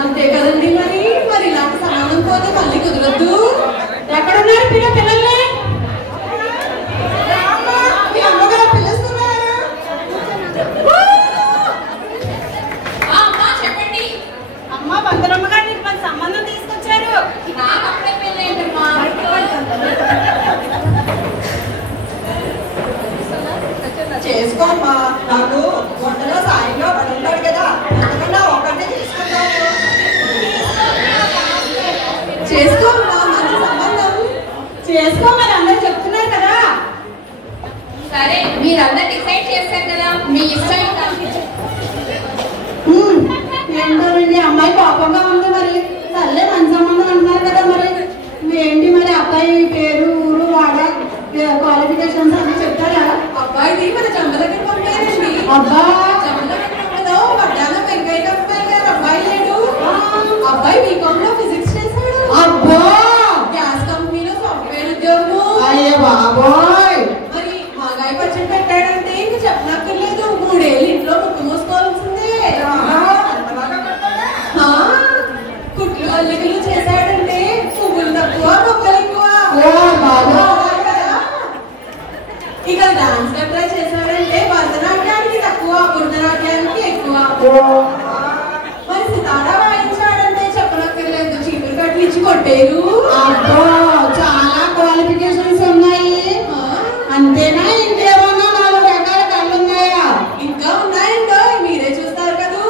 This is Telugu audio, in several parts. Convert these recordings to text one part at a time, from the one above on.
అంతే కదండి. మరి మరి ఇలాంటి సమానం పోతే మళ్ళీ కుదరద్దు. ఎక్కడున్నారు పిల్లల్ని? మీ అమ్మగారు పిలుస్తున్నారు. చెప్పండి. అమ్మ బందరమ్మ గారు నీకు మన సంబంధం తీసుకొచ్చారు. నాకు అప్పుడే పెళ్ళేంటమ్మా? చేసుకోమ్మా. నాకు వంటలో సాయంలో పడుంటాడు కదా, అందుకన్నా ఒక్కటే చేసుకుంటాను. చేసుకోమ్మా, మంచి సంబంధం చేసుకోమని అందరు చెప్తున్నారు కదా. సరే, మీరందరూ డిసైడ్ చేశారు కదా, మీ ఇష్టం. ఏంటోనండి, అమ్మాయి కోపంగా ఉంది. మరి సర్లే మంచి సంబంధం అంటున్నారు కదా. మరి ఏంటి మరి అబ్బాయి పేరు, ఊరు, వాడ, క్వాలిఫికేషన్స్ అన్ని చెప్తారా? అబ్బాయిది మన జమ్మ దగ్గర పంపారండి. అబ్బా, జమ్మ దగ్గర వడ్డానం వెంకయ్య అబ్బాయి గారు అబ్బాయి లేడు. అబ్బాయి బీకామ్ లో ఫిజిక్స్ చేశాడు. అబ్బా, గ్యాస్ కంపెనీలో సాఫ్ట్వేర్ ఉద్యోగం. అయ్యే బాబోయ్. మరి మాగాయ పచ్చడి పెట్టాడంటే ఇంక చెప్పనక్కర్లేదు. 3 ఏళ్ళు ఇంట్లో ముక్కు మూసుకోవాల్సిందే. కుట్లు అల్లికలు చేశాడంటే పువ్వులు తక్కువ మొక్కలు ఎక్కువ. ఇక డాన్స్ ట్రై చేశాడంటే భరతనాట్యానికి తక్కువ, భరతనాట్యానికి ఎక్కువ. మరి సితారా వాయించాడంటే చెప్పనక్కర్లేదు, చీపురు కట్లు ఇచ్చి కొట్టేరు. చాలా క్వాలిఫికేషన్స్ ఉన్నాయి. అంతేనా, ఇంకేమన్నా 4 రకాల కళ్ళు ఉన్నాయా? ఇంకా ఉన్నాయండో, మీరే చూస్తారు కదా.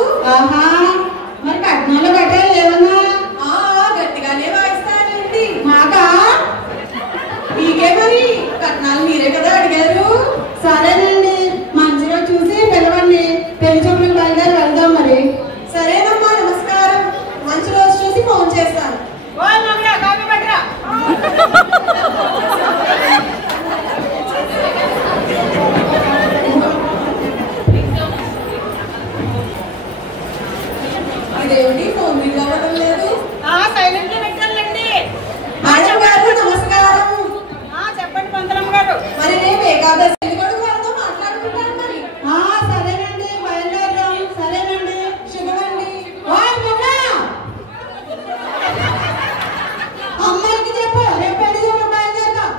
మరి కట్నాలు కట్టాలి ఏమన్నా? గట్టిగానే వాయిస్తానండి. మాకా మీకే మరి కట్నాలు మీరే కదా అడిగారు. సరేనండి, మంచిగా చూసి పిలవండి. పెళ్లి చూపులకు బయలుదేరి వెళ్దాం. మరి సరేనమ్మా, నమస్కారం. మంచి రోజు చూసి ఫోన్ చేస్తాను. ఇదేమిటి ఫోన్ బిల్ అవ్వడం లేదు? సైలెంట్ గా పెట్టాలండి. మేడం గారు నమస్కారం. చెప్పండి పంతలమ్మ గారు. మరి రేపు ఏకాదశి కొడుకు వాళ్ళతో మాట్లాడుకుంటాను. మరి సరేనండి, బయలుదేరదాం. సరేనండి, శుభమండి. అమ్మాయికి చెప్పు, రేపు పెళ్లి చూపులకు బయలుదేరదాం.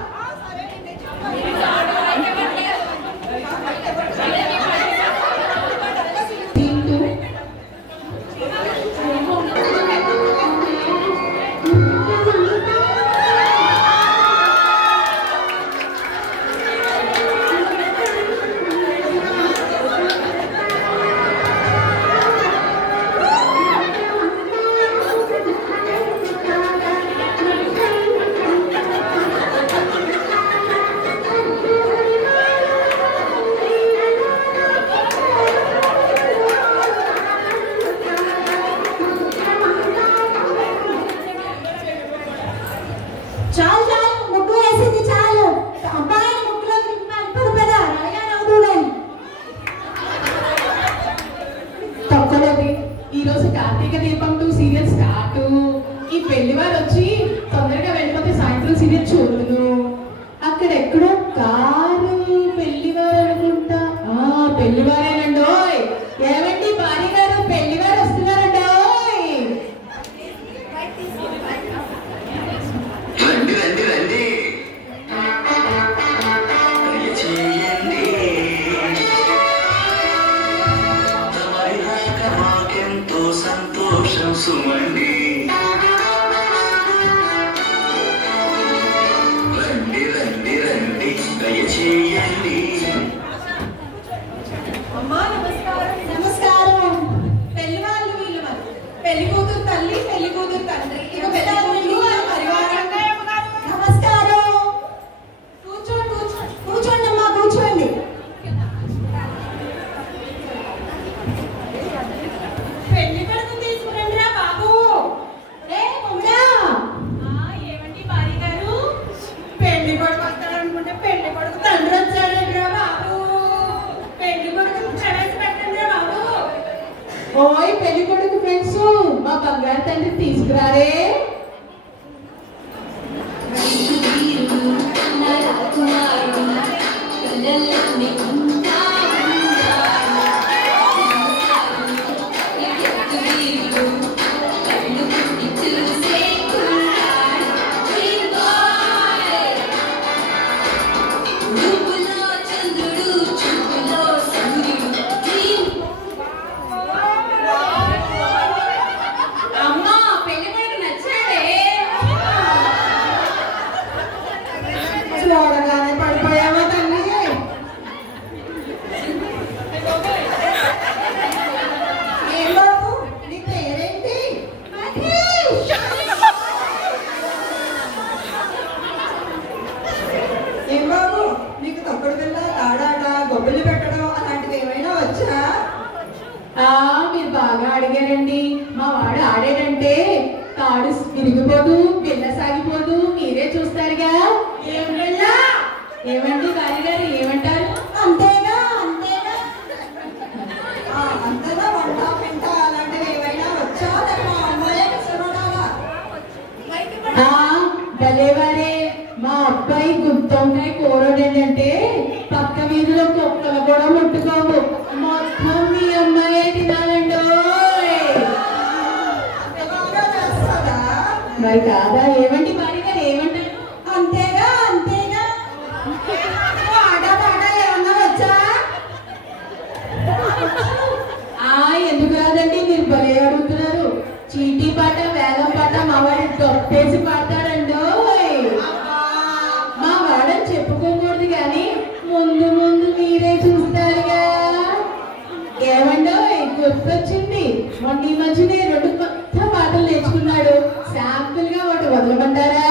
చాలు చాలు, ముగ్గు వేసింది చాలు. అబ్బాయి ముగ్గులో ఇప్పుడు కదా రాయాలవుతున్నాయి. తప్పలేదు. ఈ రోజు కార్తీక దీపం 2 సీరియల్ స్టార్ట్. ఈ పెళ్లివారు వచ్చి తొందరగా వెళ్ళిపోతే సాయంత్రం సీరియల్ చూడును. అక్కడెక్కడో కారు పెళ్లివారు అనుకుంటా. పెళ్లివారేనండోయ్. ఏమండి భార్య గారు, పెళ్లివారు వస్తున్నారండోయ్. సంతోషం సుమండి ఓయ్ పెళ్లి కొడుకు ఫ్రెండ్స్, మా బంగారు తండ్రి తీసుకురారే. చూడగానే పడిపోయావా తల్లి? ఏం బాబు నీ పేరేంటి? ఏం బాబు నీకు తొక్కుడు బిళ్ళ, తాడాట, గొబ్బిళ్ళు పెట్టడం అలాంటివి ఏమైనా వచ్చా? మీరు బాగా అడిగారండి. మా వాడు ఆడేటంటే తాడు విరిగిపోదు, బిళ్ళ సాగిపోదు, మీరే చూస్తారుగా. ఏం బిళ్ళ? ఏమండి కాళీగారు, ఏమంటారు? అంతేగా అంతేగా. అంతేగా. వంట పెంట అలాంటివి ఏమైనా వచ్చా? భలేవారే, మా అబ్బాయి గుత్తొంకాయ కూరడంటే పక్క వీధిలో కుక్కలు కూడా ముట్టుకోవు, మొత్తం మీ అమ్మాయి తినాలండో. మరి కాదా? ఏమండి భార్య గారు ఏమంటారు? అంతేగా అంతేగా. పాట ఏమన్నా వచ్చా? ఎందుకు రాదండి, మీరు భలే అడుగుతున్నారు. చీటీ పాట, వేలం పాట మా వాడి దొప్పేసి పాడతాడండో. మా వాడని చెప్పుకోకూడదు కానీ ముందు ముందు మీరే చూస్తారుగా. ఏమండో గుర్తొచ్చింది, మొన్న ఈ మధ్యనే 2 కొత్త పాటలు నేర్చుకున్నాడు. శాంపుల్ గా ఒకటి వదలమంటారా?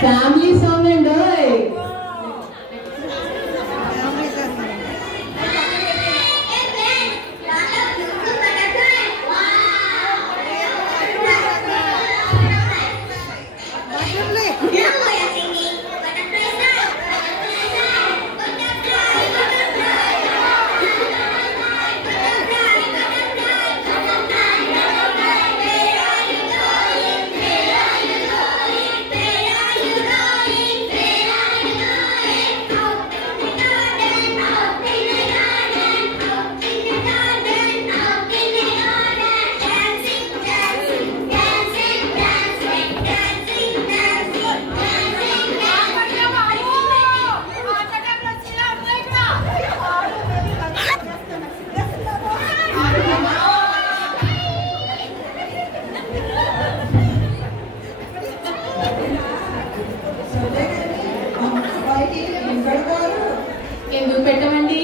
ఫ్యామిలీ సాంగ్ అండి. ఎందుకు పెట్టమండి?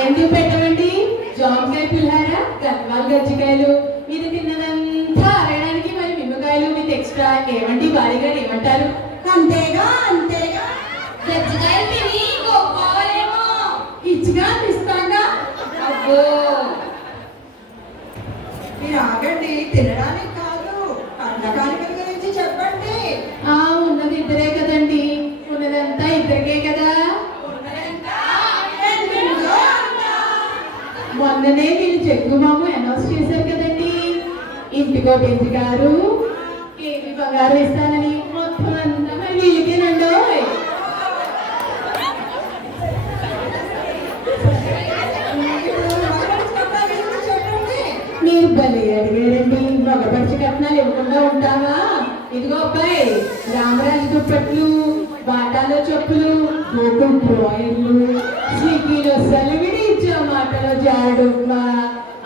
ఎందుకు పెట్టమండి? జామకాయ పులిహార, గద్వాల గజ్జికాయలు, ఇది తిన్నదంతా అరయడానికి మరి నిమ్మకాయలు విత్ ఎక్స్ట్రా. ఏమండి భార్య గారు ఏమంటారు? అంతేగా అంతేగా. గజ్జికాయలు తిని గొప్పవారేమో ఇచ్చిగా ఇస్తాగా. అబ్బో మీరు ఆగండి, తినడానికి కాదు, పండగానికి గురించి చెప్పండి. ఉన్నది ఇద్దరే కదండి, ఉన్నదంతా ఇద్దరికే కదా. మొన్ననే మీరు చెక్కుమాము అనౌన్స్ చేశారు కదండి, ఇంటికో బెంచి గారు కేజీ బంగారు ఇస్తానని. మొత్తం అంతా వీళ్ళకేనండో. దుప్పట్లు, బాటాలో చెప్పులు, గోకుల్ డ్రాయింగ్లు, స్విగ్గీలో సెలవిడి ఇచ్చే మాటలో జాడుమ్మ,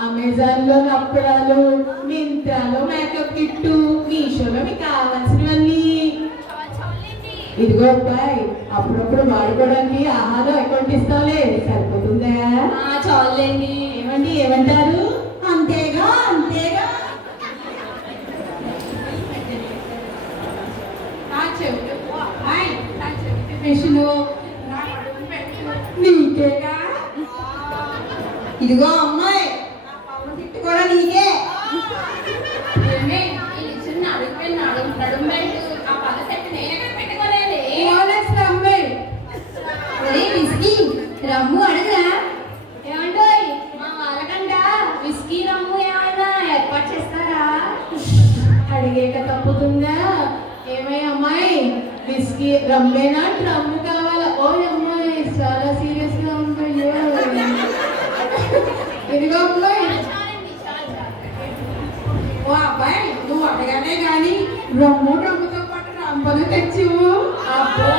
అమెజాన్ లో నప్పడాలు, మింత్రాలో మేకప్ కిట్టు, మీషోలో మీకు కావాల్సినవన్నీ. ఇదిగో అబ్బాయి, అప్పుడప్పుడు వాడుకోవడానికి ఆహారం అకౌంట్ ఇస్తాలే, సరిపోతుందా? చాలండి. ఏమండి, ఏమంటారు? అంతేగా అంతేగా. నీకేగా. ఇదిగో అమ్మాయి, తిట్టు కూడా నీకే. రమ్ము అడగరా? ఏమంటాయి మా వాళ్ళకంట విస్కీ రమ్ము ఏమన్నా ఏర్పాటు చేస్తారా? అడిగేక తప్పుతుందా? ఏమై అమ్మాయి, విస్కీ రమ్మేనా డ్రమ్ము కావాలా? ఓ అమ్మాయి చాలా సీరియస్ గా ఉంటాయో. ఇదిగో అమ్మాయి. ఓ అబ్బాయి, నువ్వు అడగానే గాని రమ్ముతో పాటు రంపను తెచ్చివు. అబ్బో